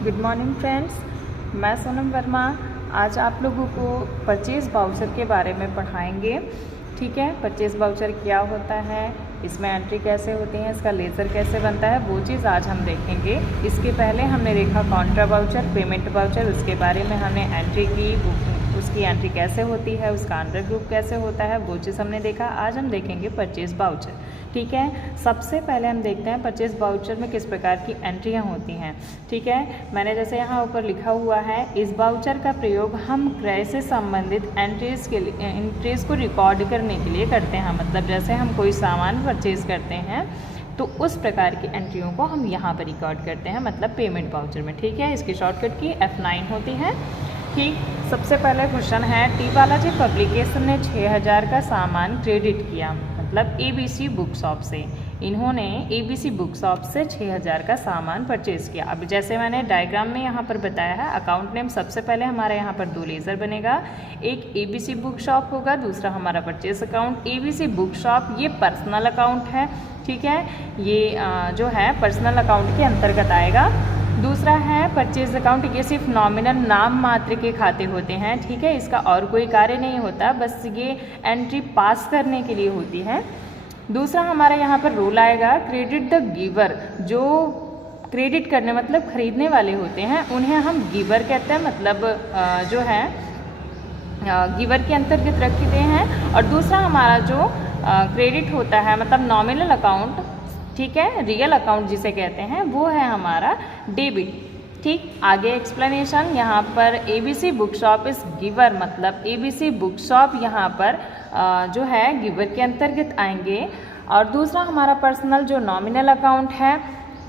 Good morning friends, मैं सोनम वर्मा। आज आप लोगों को परचेज़ वाउचर के बारे में पढ़ाएंगे। ठीक है, परचेज़ वाउचर क्या होता है, इसमें एंट्री कैसे होती है, इसका लेज़र कैसे बनता है, वो चीज़ आज हम देखेंगे। इसके पहले हमने देखा कॉन्ट्रा वाउचर, पेमेंट वाउचर, उसके बारे में हमने एंट्री की, उसकी एंट्री कैसे होती है, उसका अंडर ग्रुप कैसे होता है, वो चीज़ हमने देखा। आज हम देखेंगे परचेज़ वाउचर। ठीक है, सबसे पहले हम देखते हैं परचेज़ वाउचर में किस प्रकार की एंट्रियां होती हैं। ठीक है, मैंने जैसे यहाँ ऊपर लिखा हुआ है, इस वाउचर का प्रयोग हम क्रय से संबंधित एंट्रीज़ को रिकॉर्ड करने के लिए करते हैं। मतलब जैसे हम कोई सामान परचेज़ करते हैं तो उस प्रकार की एंट्रियों को हम यहाँ पर रिकॉर्ड करते हैं, मतलब पेमेंट वाउचर में। ठीक है, इसकी शॉर्टकट की F9 होती है। ठीक, सबसे पहले क्वेश्चन है, टी बालाजी पब्लिकेशन ने 6000 का सामान क्रेडिट किया, मतलब ABC बुक शॉप से। इन्होंने ABC बुक शॉप से 6000 का सामान परचेज़ किया। अब जैसे मैंने डायग्राम में यहाँ पर बताया है, अकाउंट नेम सबसे पहले हमारे यहाँ पर दो लेज़र बनेगा, एक ABC बुक शॉप होगा, दूसरा हमारा purchase account. ABC book shop ये पर्सनल अकाउंट है। ठीक है, ये जो है पर्सनल अकाउंट के अंतर्गत आएगा। दूसरा है परचेज अकाउंट, ये सिर्फ नॉमिनल नाम मात्र के खाते होते हैं। ठीक है, इसका और कोई कार्य नहीं होता, बस ये एंट्री पास करने के लिए होती है। दूसरा हमारा यहाँ पर रूल आएगा, क्रेडिट द गिवर। जो क्रेडिट करने मतलब खरीदने वाले होते हैं उन्हें हम गिवर कहते हैं, मतलब जो है गिवर के अंतर्गत रखते हैं। और दूसरा हमारा जो क्रेडिट होता है, मतलब नॉमिनल अकाउंट, ठीक है, रियल अकाउंट जिसे कहते हैं, वो है हमारा डेबिट। ठीक, आगे एक्सप्लेनेशन, यहाँ पर ABC बुक शॉप इस गिवर, मतलब ABC बुक शॉप यहाँ पर जो है गिवर के अंतर्गत आएंगे। और दूसरा हमारा पर्सनल जो नॉमिनल अकाउंट है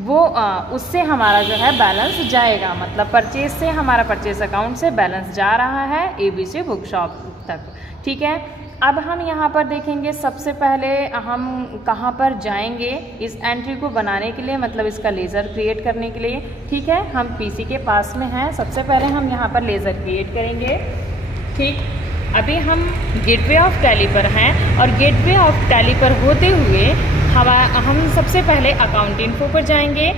वो उससे हमारा जो है बैलेंस जाएगा, मतलब परचेज से हमारा परचेज अकाउंट से बैलेंस जा रहा है ABC बुक शॉप तक। ठीक है, अब हम यहाँ पर देखेंगे, सबसे पहले हम कहाँ पर जाएंगे इस एंट्री को बनाने के लिए, मतलब इसका लेज़र क्रिएट करने के लिए। ठीक है, हम PC के पास में हैं, सबसे पहले हम यहाँ पर लेज़र क्रिएट करेंगे। ठीक, अभी हम गेटवे ऑफ टैली पर हैं और गेटवे ऑफ टैली पर होते हुए हम सबसे पहले अकाउंट इन्फो पर जाएंगे।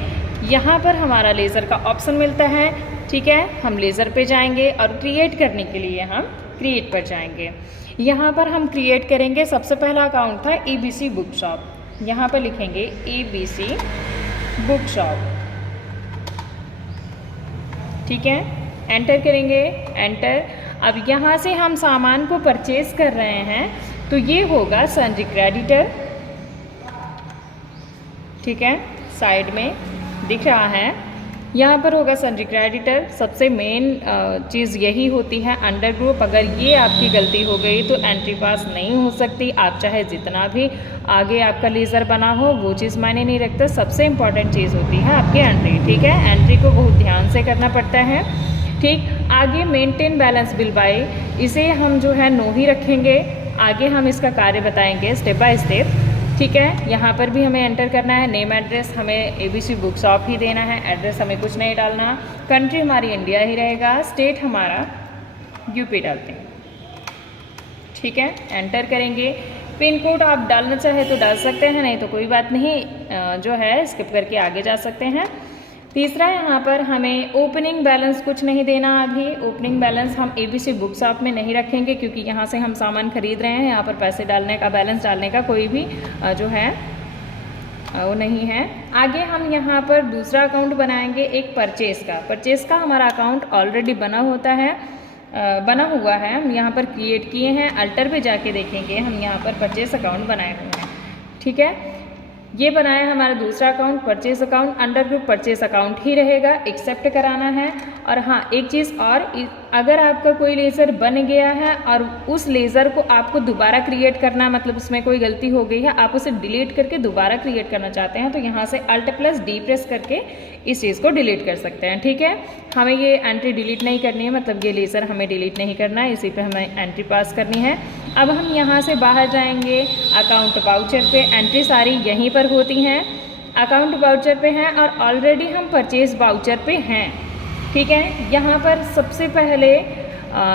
यहाँ पर हमारा लेज़र का ऑप्शन मिलता है। ठीक है, हम लेज़र पे जाएंगे और क्रिएट करने के लिए हम क्रिएट पर जाएंगे। यहाँ पर हम क्रिएट करेंगे, सबसे पहला अकाउंट था ABC बुक शॉप, यहाँ पर लिखेंगे ABC बुक शॉप। ठीक है, एंटर करेंगे, एंटर। अब यहाँ से हम सामान को परचेज कर रहे हैं तो ये होगा सन्ड्री क्रेडिटर। ठीक है, साइड में दिख रहा है, यहाँ पर होगा सन्ड्री क्रेडिटर। सबसे मेन चीज़ यही होती है अंडर ग्रुप। अगर ये आपकी गलती हो गई तो एंट्री पास नहीं हो सकती। आप चाहे जितना भी आगे आपका लेज़र बना हो, वो चीज़ मायने नहीं रखता। सबसे इम्पॉर्टेंट चीज़ होती है आपकी एंट्री। ठीक है, एंट्री को बहुत ध्यान से करना पड़ता है। ठीक, आगे मेंटेन बैलेंस बिल बाय, इसे हम जो है नो ही रखेंगे। आगे हम इसका कार्य बताएंगे स्टेप बाय स्टेप। ठीक है, यहाँ पर भी हमें एंटर करना है। नेम एड्रेस हमें ABC बुक शॉप ही देना है, एड्रेस हमें कुछ नहीं डालना। कंट्री हमारी इंडिया ही रहेगा, स्टेट हमारा UP डालते हैं। ठीक है, एंटर करेंगे। पिन कोड आप डालना चाहे तो डाल सकते हैं, नहीं तो कोई बात नहीं, जो है स्किप करके आगे जा सकते हैं। तीसरा, यहाँ पर हमें ओपनिंग बैलेंस कुछ नहीं देना। अभी ओपनिंग बैलेंस हम ABC बुक शॉप में नहीं रखेंगे, क्योंकि यहाँ से हम सामान खरीद रहे हैं। यहाँ पर पैसे डालने का, बैलेंस डालने का कोई भी जो है वो नहीं है। आगे हम यहाँ पर दूसरा अकाउंट बनाएंगे, एक परचेज का। परचेज का हमारा अकाउंट ऑलरेडी बना हुआ है, हम यहाँ पर क्रिएट किए हैं। अल्टर पे जाके देखेंगे, हम यहाँ पर परचेज अकाउंट बनाए हुए हैं। ठीक है, ये बनाया हमारा दूसरा account, purchase account. Under group purchase account ही रहेगा, एक्सेप्ट कराना है। और हाँ, एक चीज़ और, अगर आपका कोई लेज़र बन गया है और उस लेज़र को आपको दोबारा क्रिएट करना, मतलब उसमें कोई गलती हो गई है, आप उसे डिलीट करके दोबारा क्रिएट करना चाहते हैं, तो यहाँ से Alt+D प्रेस करके इस चीज़ को डिलीट कर सकते हैं। ठीक है, हमें ये एंट्री डिलीट नहीं करनी है, मतलब ये लेज़र हमें डिलीट नहीं करना है, इसी पे हमें एंट्री पास करनी है। अब हम यहाँ से बाहर जाएंगे, अकाउंट वाउचर पे। एंट्री सारी यहीं पर होती हैं, अकाउंट वाउचर पे हैं और ऑलरेडी हम परचेज वाउचर पे हैं। ठीक है, यहाँ पर सबसे पहले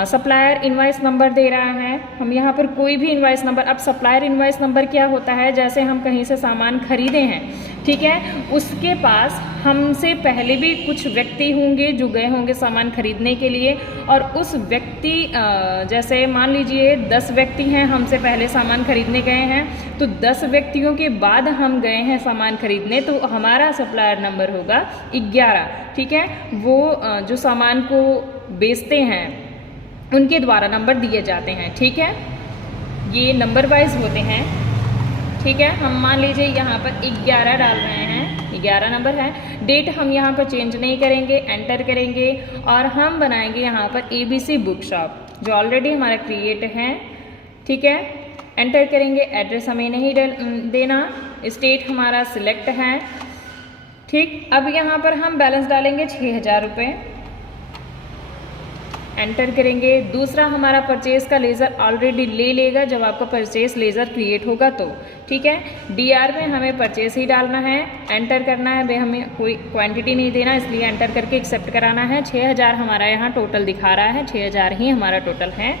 सप्लायर इनवॉइस नंबर दे रहा है, हम यहाँ पर कोई भी इनवॉइस नंबर, अब सप्लायर इनवॉइस नंबर क्या होता है, जैसे हम कहीं से सामान खरीदे हैं, ठीक है, उसके पास हमसे पहले भी कुछ व्यक्ति होंगे जो गए होंगे सामान खरीदने के लिए, और उस व्यक्ति जैसे मान लीजिए 10 व्यक्ति हैं हमसे पहले सामान खरीदने गए हैं, तो 10 व्यक्तियों के बाद हम गए हैं सामान खरीदने, तो हमारा सप्लायर नंबर होगा 11, ठीक है। वो जो सामान को बेचते हैं उनके द्वारा नंबर दिए जाते हैं, ठीक है, ये नंबर वाइज होते हैं, ठीक है। हम मान लीजिए यहाँ पर 11 डाल रहे हैं, 11 नंबर है। डेट हम यहाँ पर चेंज नहीं करेंगे, एंटर करेंगे और हम बनाएंगे यहाँ पर ABC बुक शॉप जो ऑलरेडी हमारा क्रिएट है, ठीक है। एंटर करेंगे, एड्रेस हमें नहीं देना, स्टेट हमारा सिलेक्ट है, ठीक। अब यहाँ पर हम बैलेंस डालेंगे 6000 रुपये, एंटर करेंगे। दूसरा हमारा परचेज का लेज़र ऑलरेडी ले लेगा जब आपका परचेज लेज़र क्रिएट होगा तो, ठीक है। DR में हमें परचेज ही डालना है, एंटर करना है, भाई हमें कोई क्वांटिटी नहीं देना इसलिए एंटर करके एक्सेप्ट कराना है। 6000 हमारा यहाँ टोटल दिखा रहा है, 6000 ही हमारा टोटल है,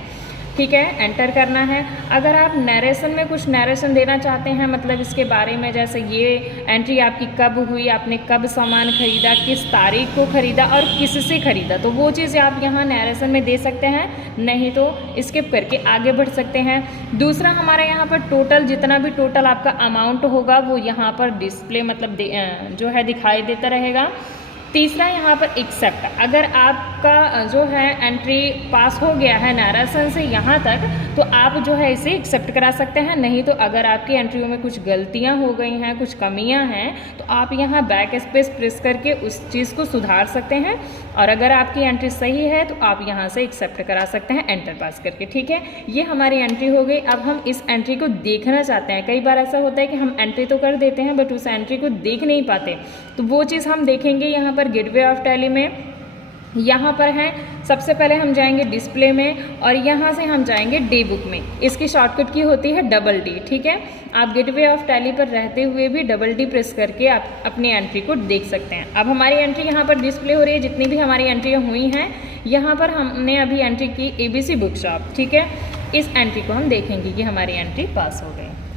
ठीक है। एंटर करना है। अगर आप नरेशन में कुछ नरेशन देना चाहते हैं, मतलब इसके बारे में, जैसे ये एंट्री आपकी कब हुई, आपने कब सामान खरीदा, किस तारीख को खरीदा और किससे खरीदा, तो वो चीज़ आप यहाँ नरेशन में दे सकते हैं, नहीं तो स्किप करके आगे बढ़ सकते हैं। दूसरा हमारा यहाँ पर टोटल, जितना भी टोटल आपका अमाउंट होगा वो यहाँ पर डिस्प्ले मतलब जो है दिखाई देता रहेगा। तीसरा यहाँ पर एक्सेप्ट, अगर आपका जो है एंट्री पास हो गया है नरेशन से यहाँ तक तो आप जो है इसे एक्सेप्ट करा सकते हैं, नहीं तो अगर आपकी एंट्रियों में कुछ गलतियाँ हो गई हैं, कुछ कमियाँ हैं, तो आप यहाँ बैक स्पेस प्रेस करके उस चीज़ को सुधार सकते हैं, और अगर आपकी एंट्री सही है तो आप यहाँ से एक्सेप्ट करा सकते हैं एंटर पास करके, ठीक है। ये हमारी एंट्री हो गई। अब हम इस एंट्री को देखना चाहते हैं। कई बार ऐसा होता है कि हम एंट्री तो कर देते हैं बट उस एंट्री को देख नहीं पाते, तो वो चीज़ हम देखेंगे यहाँ पर गेटवे ऑफ टैली में। यहाँ पर है, सबसे पहले हम जाएंगे डिस्प्ले में और यहाँ से हम जाएंगे डे बुक में। इसकी शॉर्टकट की होती है DD, ठीक है। आप गेटवे ऑफ टैली पर रहते हुए भी DD प्रेस करके आप अपनी एंट्री को देख सकते हैं। अब हमारी एंट्री यहाँ पर डिस्प्ले हो रही है, जितनी भी हमारी एंट्रियाँ हुई हैं। यहाँ पर हमने अभी एंट्री की ABC बुक शॉप, ठीक है। इस एंट्री को हम देखेंगे कि हमारी एंट्री पास हो गई।